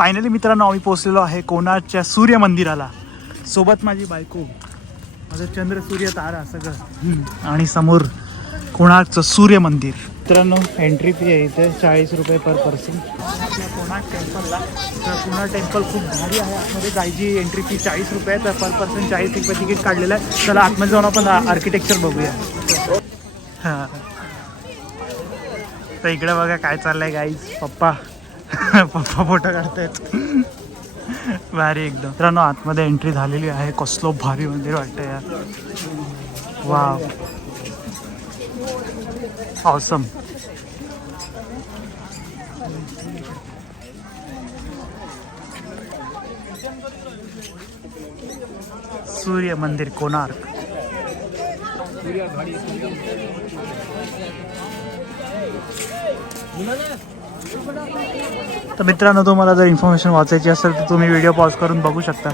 Finally मित्रांनो आम्ही पोहोचलेलो आहे कोणार्कच्या सूर्य मंदिराला. सोबत माझी बायको, माझं चंद्र सूर्य तारा सगळं, आणि समोर कोणार्कचं सूर्य मंदिर. मित्रांनो एंट्री फी आहे इथे 40 रुपये पर पर्सन. कोणार्क टेम्पलला, तर कोणार्क टेम्पल खूप भारी आहे. आतमध्ये जायची एंट्री फी 40 रुपये, तर पर पर्सन 40 रुपये तिकीट काढलेलं आहे. चला आतमध्ये जाऊन आपण आर्किटेक्चर बघूया. हां, तर इकडे बघा काय चाललंय गाईज. पप्पा फोटो काढतायत. भारी एकदम. मित्रांनो आतमध्ये एंट्री झालेली आहे. कसलो भारी मंदिर वाटतं यार. Wow, awesome. सूर्य मंदिर कोणार्क. तर मित्रांनो तुम्हाला जर इन्फॉर्मेशन वाचायची असेल तर तुम्ही व्हिडिओ पॉज करून बघू शकता.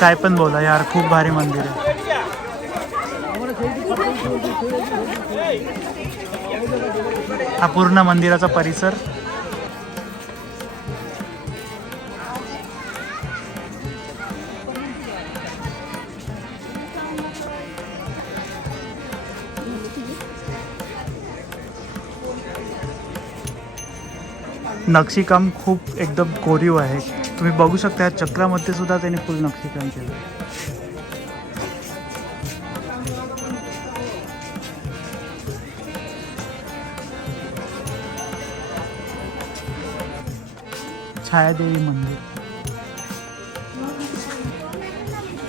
काय पण बोला यार, खूप भारी मंदिर आहे. हा पूर्ण मंदिराचा परिसर. नक्षीकाम खूप एकदम कोरीव आहे. तुम्ही बघू शकता या चक्रामध्ये सुद्धा त्यांनी फुल नक्षीकाम केलं. छायादेवी मंदिर.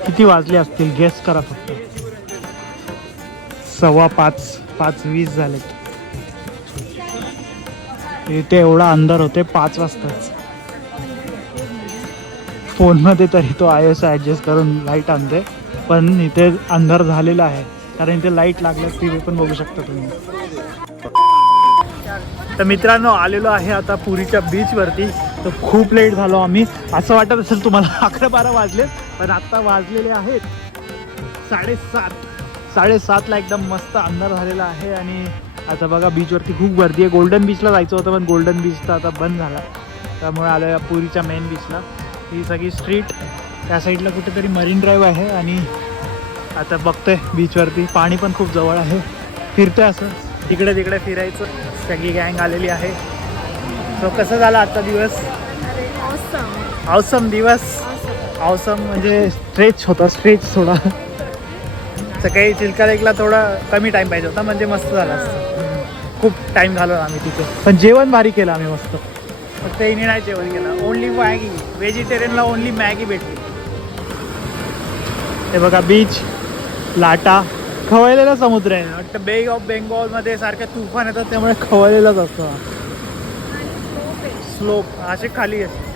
किती वाजले असतील गेस करा फक्त. 5:15, 5:20 झालेत. इथे एवढा अंधार होते 5 वाजताच. फोनमध्ये तरी तो iOS ॲडजस्ट करून लाईट आणते, पण इथे अंधार झालेला आहे कारण इथे लाईट लागल्यास टी व्ही पण बघू शकता तुम्ही. तर मित्रांनो आलेलो आहे आता पुरीच्या बीचवरती. तर खूप लेट झालो आम्ही. असं वाटत असेल तुम्हाला 11-12 वाजले, पण आत्ता वाजलेले आहेत 7:30. 7:30ला एकदम मस्त अंधार झालेला आहे. आणि आता बघा बीचवरती खूप गर्दी आहे. गोल्डन बीचला जायचं होतं पण गोल्डन बीच तर आता बंद झाला, त्यामुळे आलो या पुरीच्या मेन बीचला. ही सगळी स्ट्रीट, त्या साईडला कुठेतरी मरीन ड्राईव्ह आहे. आणि आता बघतोय बीचवरती पाणी पण खूप जवळ आहे. फिरतोय असं इकडे तिकडे फिरायचं. सगळी गँग आलेली आहे. सो कसं झालं आजचा दिवस? ऑसम दिवस. ऑसम म्हणजे स्ट्रेच होता, स्ट्रेच थोडा. सकाळी चिल्का लेकला थोडा कमी टाईम पाहिजे होता, म्हणजे मस्त झाला असतं. खूप टाईम घालवला आम्ही तिथे, पण जेवण भारी केलं आम्ही मस्त. फक्त इनी नाही जेवण केलं, ओनली मॅगी. व्हेजिटेरियनला ओनली मॅगी भेटली. हे बघा बीच, लाटा, खवळलेला समुद्र आहे. वाटतं बे ऑफ बेंगॉलमध्ये सारख्या तुफान येतात, त्यामुळे खवळलेलाच असतो. स्लोप असे खाली आहे.